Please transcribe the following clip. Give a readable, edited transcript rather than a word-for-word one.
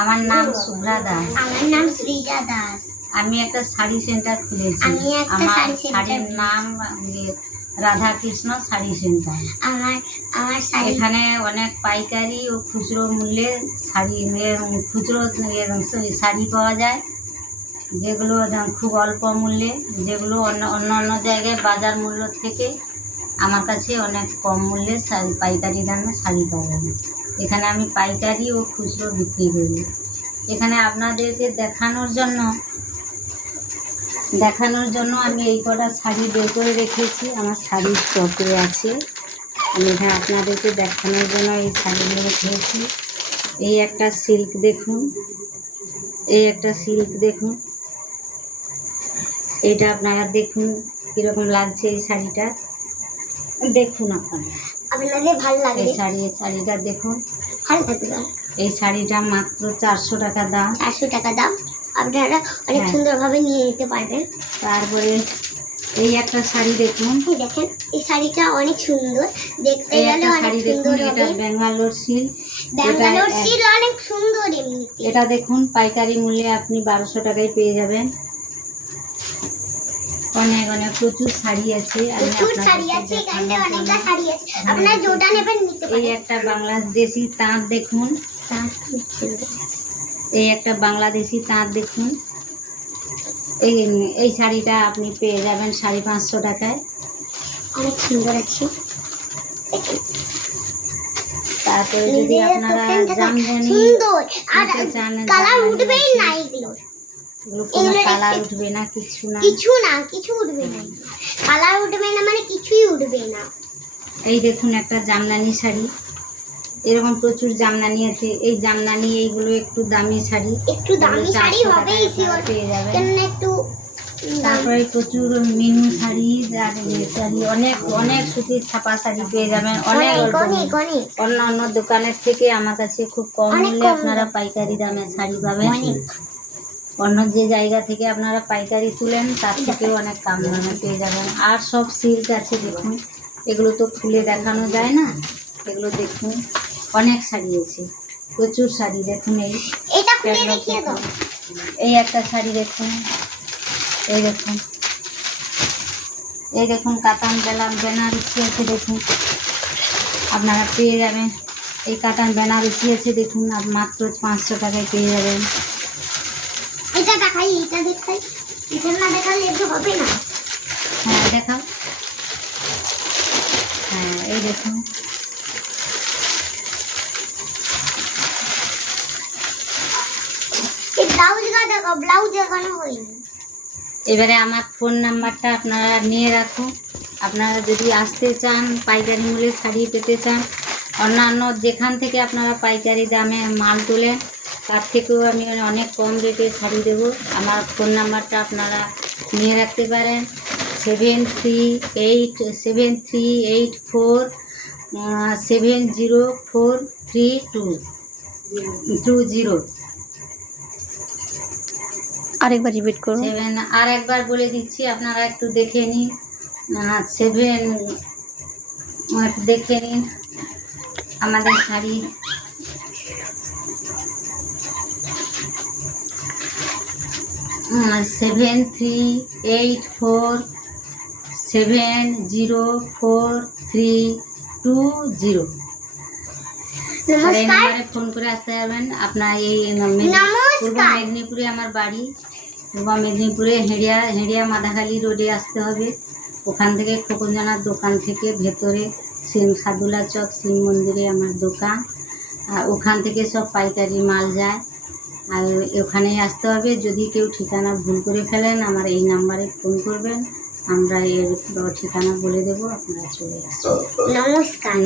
আমার নাম শুভ্রা দাস। আমার নাম সৃজা দাস। আমি একটা শাড়ি সেন্টার খুলেছি। আমার শাড়ির নাম রাধাকৃষ্ণ শাড়ি সেন্টার। আমার শাড়ি এখানে অনেক পাইকারি ও খুচরো মূল্যে খুচরো শাড়ি পাওয়া যায়, যেগুলো খুব অল্প মূল্যে, যেগুলো অন্য জায়গায় বাজার মূল্য থেকে আমার কাছে অনেক কম মূল্যে পাইকারি দামে শাড়ি পাবেন। এখানে আমি পাইকারি ও খুচরো বিক্রি করি। এখানে আপনাদেরকে দেখানোর জন্য আমি এই কটা শাড়ি বের করে রেখেছি। আমার শাড়ির স্টকে আছে। আমি এখানে আপনাদেরকে দেখানোর জন্য এই শাড়িগুলো রেখেছি। এই একটা সিল্ক দেখুন, এটা আপনারা দেখুন কীরকম লাগছে। এই শাড়িটা দেখুন, আপনাদের ভালো লাগে। এই শাড়িটা দেখুন, ভালো লাগবে। এই শাড়িটা মাত্র 400 টাকা দাম। 400 টাকা দাম। আপনারা অনেক সুন্দরভাবে নিয়ে নিতে পারবেন। তারপরে এই একটা শাড়ি দেখুন, দেখেন এই শাড়িটা অনেক সুন্দর, দেখতে গেলে অনেক সুন্দর হবে। এটা ব্যাঙ্গালোর সিল্ক। অনেক সুন্দর এমনিতে। এটা দেখুন পাইকারি মূল্যে আপনি 1200 টাকায় পেয়ে যাবেন। অনেক প্রচুর শাড়ি আছে। আপনারা যেটা নেবেন নিতে পারেন। এই একটা বাংলাদেশি তাঁত দেখুন, এই শাড়িটা আপনি পেয়ে যাবেন 550 টাকায়। অনেক সুন্দর আছে। তারপরে যদি আপনারা জামদানি কালার উঠবে না, কালার উঠবে না, কিছু উঠবে না, কালার উঠবে না মানে কিছুই উঠবে না। এই দেখুন একটা জামদানি শাড়ি। এরকম প্রচুর জামদানি আছে। এই জামদানি এইগুলো একটু দামি শাড়ি, হবে পেয়ে যাবেন। তারপরে প্রচুর মিনু শাড়ি, অনেক সুতির ছাপা শাড়ি পেয়ে যাবেন। অন্য দোকানের থেকে আমার কাছে খুব কম মূল্যে আপনারা পাইকারি দামে শাড়ি পাবেন। অন্য যে জায়গা থেকে আপনারা পাইকারি তুলেন তার থেকেও অনেক কম দামে পেয়ে যাবেন। আর সব সিল্ক আছে দেখুন, এগুলো তো খুলে দেখানো যায় না। এগুলো দেখুন, অনেক শাড়ি আছে, প্রচুর শাড়ি দেখুন। এই একটা শাড়ি দেখুন, এই দেখুন কাতান বেনারসি আছে দেখুন, আপনারা পেয়ে যাবেন। এই কাতান বেনারসি আছে দেখুন, আর মাত্র 500 টাকায় পেয়ে যাবেন। এটা দেখাই, এটা না দেখালে একটু হবে না। হ্যাঁ দেখাও। হ্যাঁ এই দেখুন, এবারে আমার ফোন নাম্বারটা আপনারা নিয়ে রাখুন। আপনারা যদি আসতে চান, পাইকারি মূল্যে শাড়ি পেতে চান, অন্যান্য যেখান থেকে আপনারা পাইকারি দামে মাল তোলেন তার থেকেও আমি অনেক কম রেটে শাড়ি দেবো। আমার ফোন নাম্বারটা আপনারা নিয়ে রাখতে পারেন, 7384704320। আরেকবার রিপিট করুন। আর একবার বলে দিচ্ছি, আপনারা একটু দেখে নিন। আমাদের শাড়ি। 7384704320। ফোন করে আসতে যাবেন। আপনার এই পূর্ব মেদিনীপুরে আমার বাড়ি। পূর্ব মেদিনীপুরে হেঁড়িয়া মাদাখালী রোডে আসতে হবে। ওখান থেকে খোকনজানার দোকান থেকে ভেতরে সাদুলা চক শিব মন্দিরে আমার দোকান। আর ওখান থেকে সব পাইকারি মাল যায়, আর ওখানেই আসতে হবে। যদি কেউ ঠিকানা ভুল করে ফেলেন আমার এই নাম্বারে ফোন করবেন, আমরা এর ঠিকানা বলে দেবো, আপনারা চলে আসবেন। নমস্কার।